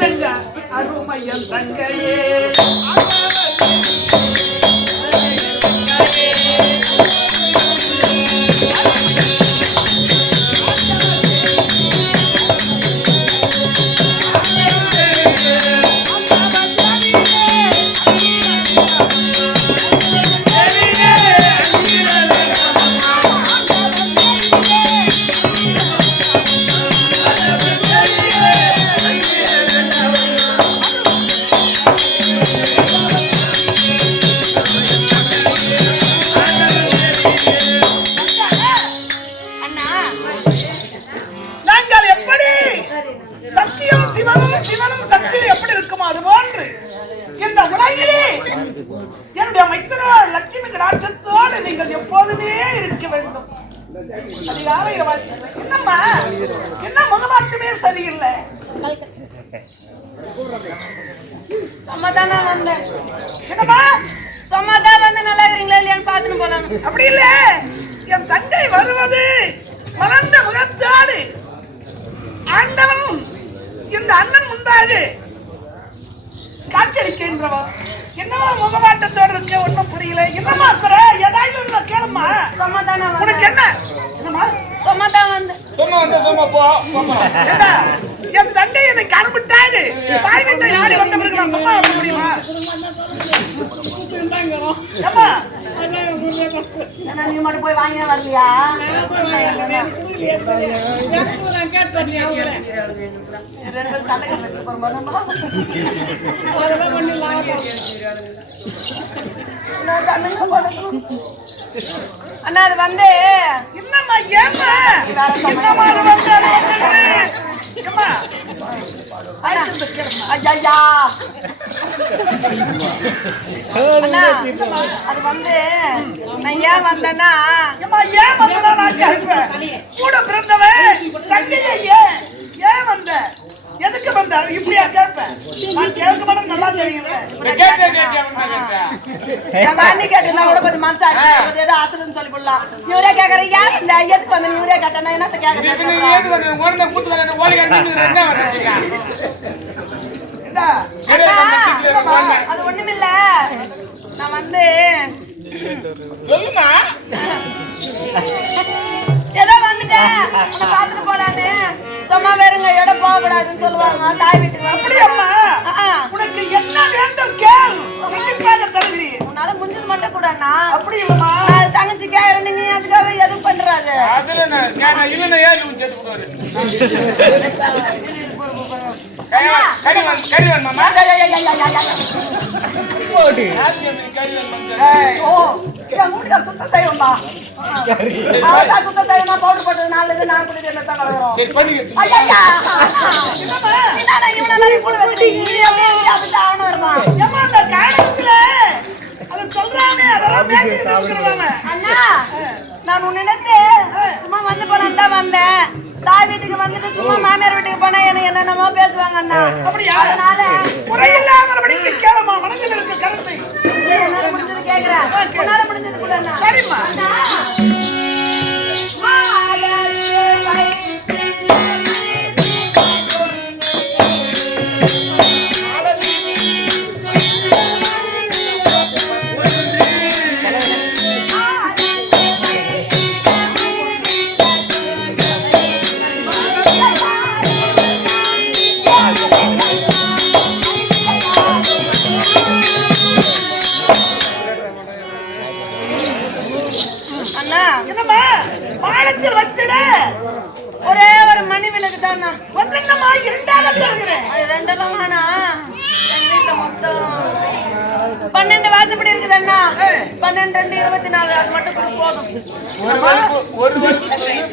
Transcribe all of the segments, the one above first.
தங்க அருமையன் தங்கையே. முகமாற்றமே சரியில்லை. சும்மா தானே வந்தேன் என்னம்மா? சும்மா தான் வந்து நல்லா இருக்கிறீங்களா இல்லையான்னு பார்த்துன்னு போலாம் அப்படி இல்ல. என் தங்கை வருவது மலர்ந்த முகத்தோடு. ஆண்டவன் இந்த அண்ணன் முன்பாக காட்சியளிக்கின்றவா? என்னவா முகமாட்டத்தோடு இருக்க? ஒண்ணும் புரியல. என்னமா குறை ஏதாவது கேளுமா உனக்கு என்ன? என்னமா சும்மா தான் வந்தேன் சும்மா வந்து சும்மா போ. என் தங்கை என்னை கரும்பிட்டாது தாய் வீட்டை நாடி வந்த பிறகு நான் சும்மா இருக்க முடியுமா? ஏம்மா, ஏன்னா நீ மட்டும் போய் வாங்கினா வரலையா ரெண்டு பேரும் சண்டை அண்ணா அது வந்து என்னம்மா ஏம்மா? என்னம்மா அது வந்து அது ஏம்மா? ஐயா அண்ணா அது வந்து நான் ஏன் வந்தேன்னா ஏம்மா ஏன் வந்தனா நான் கேட்பேன். கூட பிறந்தவன் தங்கையை ஏன்? ஏன் வந்த? வந்த இப்படியா கேட்பேன் நான் கேட்க மாட்டேன் நல்லா தெரியுது. கேட்டே கேட்டே தான் கேட்டேன். கூட கொஞ்சம் மனசாட்சி ஏதோ ஆசைன்னு சொல்லி போடலாம் இவரே கேக்குறேன் ஏன் இந்த ஐயத்துக்கு வந்து இவரே என்னத்த கட்டி ரெண்டா வந்துருக்கீங்க. என்ன கேட்டே நம்ம சிக்கில போன. அது ஒண்ணுமில்ல. நான் வந்து சொல்லுமா? ஏதோ வந்துட்டேன். உன்னை பார்த்துட்டு போலான்னு. சும்மா வேறுங்க இடம் போக கூடாதுன்னு சொல்லுவாங்க தாய் வீட்டுக்கு அப்படியம்மா உனக்கு என்ன வேண்டும் கேள். கண்டிப்பாக தருகிறேன் உன்னால முடிஞ்சது மட்டும் கூடண்ணா அப்படி இல்லம்மா நான் தங்கச்சி கேக்குறேன்னு நீ அதுக்காக எதுவும் பண்றாரு அதுல நான் இவனை போடுவாரு ஓ என் வீட்டுக்கார சுத்தம் செய்வோம்பா அவன் தான் சுத்தம் செய்யணும் பவுடர் போட்டது நாலு நான் குடிக்க என்ன தான் வரும் ஐயா என்னடா இவ்வளவு நேரம் கூட வச்சுட்டு நீ அப்படியே அப்படி ஆகணும் வருமா? ஏம்மா அந்த காரணத்துல? அது சொல்றானே அதெல்லாம் பேசிட்டு இருக்கிறவங்க அண்ணா நான் உன்னை நினைத்து சும்மா வந்து தான் வந்தேன். தாய் வீட்டுக்கு வந்துட்டு சும்மா மாமியார் வீட்டுக்கு போனா என்ன என்னென்னமோ பேசுவாங்க அண்ணா. அப்படியா? அதனால குறையில்லாமல் படிக்க கேளமா மனதில் இருக்க கருத்தை. என்னால முடிஞ்சது கேக்குறேன் சரிம்மா. அண்ணா. என்னம்மா? வச்சிட ஒரே ஒரு மணி விளக்கு தானா ஒன்றென்னம்மா இரண்டாக தருகிறேன். ரெண்டெல்லாம் எங்க வீட்டுல மொத்தம் பன்னெண்டு வாசப்படி இருக்குது அண்ணா. பன்னெண்டு ரெண்டு இருபத்தி நாலு அது மட்டும் போதும். ஒரு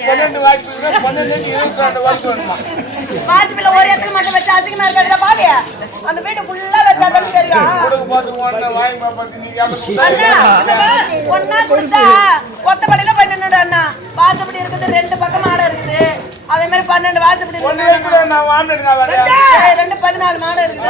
பன்னெண்டு வாய்ப்பு பன்னெண்டு இருபத்தி ரெண்டு வாய்ப்பு வாசப்பில ஒரு இடத்துல மட்டும் வச்சு அசிங்கமா இருக்கிறதுல பாவியா அந்த வீட்டு ஃபுல்லா வச்சா தான் தெரியும். ஒன்னா கொடுத்தா பன்னெண்டு அண்ணா. வாசப்படி இருக்குது ரெண்டு பக்கம் மாடம் இருக்குது. அதே மாதிரி பன்னெண்டு வாசப்படி ரெண்டு பதினாலு மாடம் இருக்குது.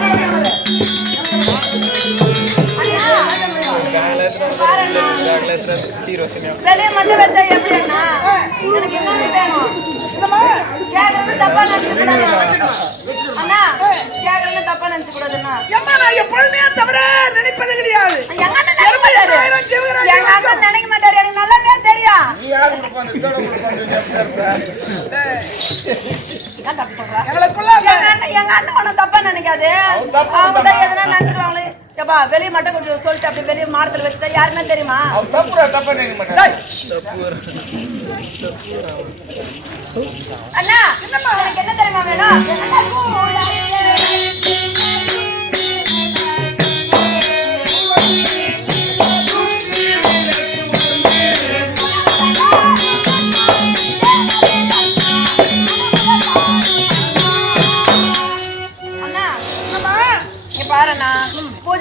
அப்படியே ஆயிடும். வெளிய மட்டும் வச்சா எப்படி அண்ணா? எனக்கு இன்னொன்னு வேணும். கேக்குறது தப்பா நினைச்சுக்கூடாது. அண்ணா, கேக்குறது தப்பா நினைச்சுக்கூடாதுண்ணா. எம்மா, நான் எப்பொழுதுமே தவிர நினைப்பது கிடையாது எங்க அண்ணன் நினைக்க மாட்டாரு. எனக்கு நல்லாவே தெரியும். எங்களுக்குள்ள எங்க அண்ணன் ஒண்ணும் தப்பா நினைக்காது அவங்க தான் எதனா நினைச்சிருவாங்களே ஏப்பா வெளிய மட்டும் கொஞ்சம் சொல்லிட்டு அப்படி வெளிய மாடத்துல வச்சுட்டா யாருன்னா தெரியுமா? தப்பா. அண்ணா என்னம்மா எனக்கு என்ன தெரியுமா வேணும்?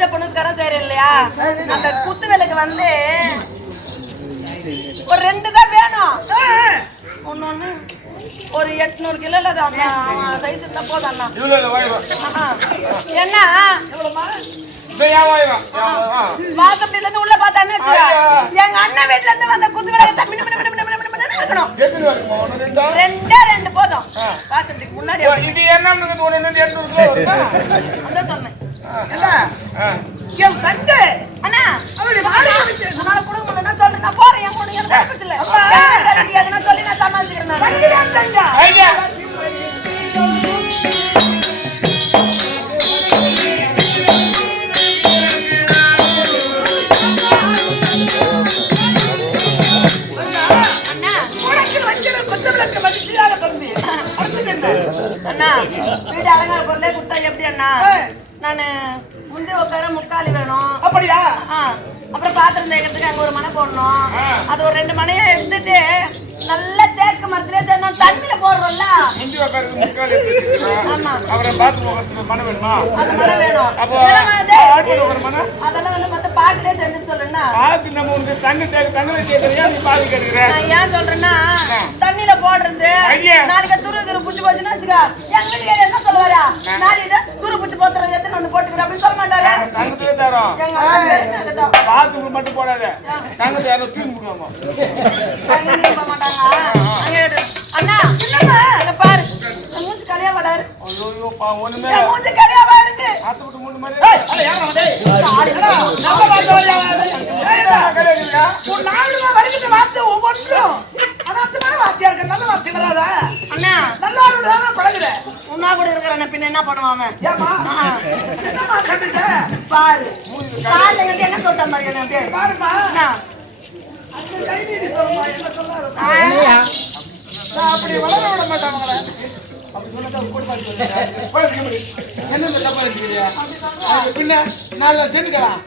பூஜை புனஸ்காரம் செய்யறேன் இல்லையா? அந்த குத்து விளக்கு வந்து ஒரு ரெண்டு தான் வேணும். ஒண்ணு ஒண்ணு. ஒரு எட்நூறு கிலோல சைஸ் இருந்தா போதும் வா? வாசப்படியில இருந்து உள்ள பார்த்தான்னு. எங்க அண்ணன் வீட்டுல இருந்து வந்த குத்து விளக்கு மினு மினு மினு மினு மினு மினு மினு இருக்கணும். எத்தனை வாங்கிடுமா? ஒண்ணு, ரெண்டா? ரெண்டே போதும். வாசப்படிக்கு முன்னாடி இது என்ன சொன்னேன். என்ன? என் தங்கை! அண்ணா அவளுடைய வாழை அதனால கொடுக்க முடியல சொல்றேன். நான் போறேன். என் பொண்ணு எனக்கு பிரச்சனை இல்லை. முடியாதுன்னா சொல்லி நான் சமாளிச்சுக்கிறேன் தங்கா. ஐயா. அண்ணா. வீடு அலங்கார பொருளே கொடுத்தா எப்படி அண்ணா? நானு முந்தி உட்கார முக்காலி வேணும். அப்படியா? அப்புறம் பாத்திரம் தேய்க்கிறதுக்கு அங்க ஒரு மனை போடணும். அது ஒரு ரெண்டு மனையை எடுத்துட்டு நல்லா தேக்க மரத்துலயே சேர்ந்தோம் தண்ணியில போடுறோம்ல. முந்தி உட்கார்ந்து முக்கால். ஆமா. அப்புறம் உட்கார்ந்து மனை வேணுமா? அது மனை வேணும். அப்போ உட்கார மனை? அதெல்லாம் வந்து மத்த பாக்கிலே சேர்ந்து சொல்லுன்னா பாக்கு நம்ம உனக்கு தண்ணி தேவை தண்ணி கேட்கறியா நீ பாக்கு கேட்கிற நான் ஏன் சொல்றேன்னா போடுறது. நாளைக்கு துரு துரு புடிச்சு போச்சுன்னு வச்சுக்கோ எங்க வீட்டுக்காரர் என்ன சொல்லுவாரா நாளைக்கு இதை துரு புடிச்சு போத்துறது எத்தனை வந்து போட்டுக்கிற அப்படின்னு சொல்ல மாட்டாரு தங்கத்துல தரோம் மட்டும் போடாத தங்கத்தை யாரும் தூக்கி. அண்ணா இங்க பாரு மூஞ்சி கலையா வடாரு ஐயோ பா ஒண்ணுமே மூஞ்சி ஆத்து விட்டு மூணு மாதிரி நல்ல வார்த்தை வருகின்ற வார்த்தை ஒவ்வொன்றும் அனாத்தமான வார்த்தையா இருக்கு. நல்ல வார்த்தை வராதா? அண்ணா. நல்லாரோட தானே பழகுற? உன்னா கூட இருக்கிற பின்ன என்ன பண்ணுவான் அவன்? ஏமா என்னம்மா சொல்றீங்க? பாரு. என்ன சொல்லிட்டான் பாரு என்ன அப்படியே. பாருமா அண்ணா, அந்த சொல்லுமா என்ன சொல்லாத? அப்படி வளர விட பாத்து என்ன பின்ன நாலு சென்னுக்கலாம்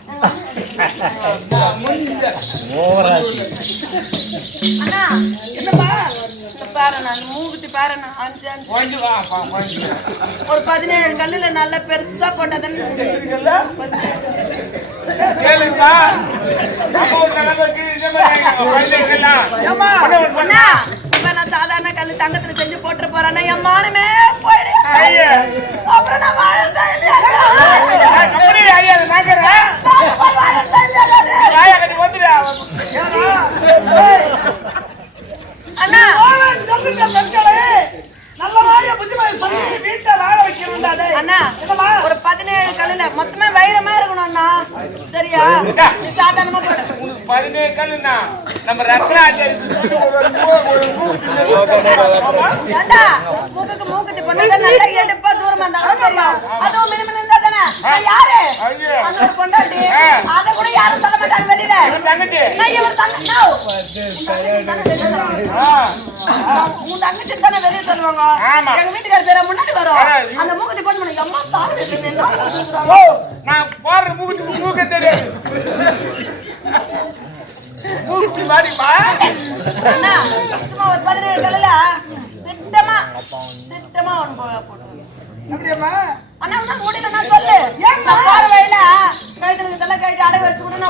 அண்ணா அஞ்சு ஒரு பதினேழு கல்லுல நல்லா பெருசா போட்டதுன்னு சாதாரண கல்லு தங்கத்துல செஞ்சு போட்டு போறேன்னா என் மானமே போயிடு. அப்புறம் நான் வாழ்ந்தா இல்லையா? அண்ணா. சொல்லுங்க பெண்களே. நல்ல வாரிய புத்திமதி சொல்லி வீட்டை வாழ. அண்ணா என்னம்மா? ஒரு பதினேழு கல்லுல மொத்தமே வைரமா இருக்கணும் அண்ணா சரியா நீ சாதாரணமா பதினேழு கல்லுண்ணா. நம்ம ரத்னாச்சாரி மூக்குக்கு மூக்குத்தி பொண்ணு நல்லா தூரமா அதுவும் மினிமம் இருந்தா தானே? யாரு. அந்த பொண்டாட்டி. அத கூட யாரும் சொல்ல மாட்டாங்க வெளியில. தங்கச்சி. நான் இவர் தங்க தங்கச்சி வெளிய சொல்லுவாங்க. ஆ. உன் தங்கச்சி தானே வெளிய சொல்லுவாங்க. ஆமா. எங்க வீட்டுக்கார பேர முன்னாடி வரும். அந்த மூக்குத்தி பொண்ணு அம்மா ஓ, நான் போடுற மூக்குத்தி மூக்கே தெரியாது. சித்தி மாதிரிப்பா சும்மா ஒரு பதினேழு கல்லுல திட்டமா திட்டமா ஒன்று போட்டு அப்படியாம்மா அண்ணா உன்ன முடியல நான் சொல்லு ஏன் பார்வையில கைதுக்கு தலை கைட்டு அடகு வச்சு விடணும்.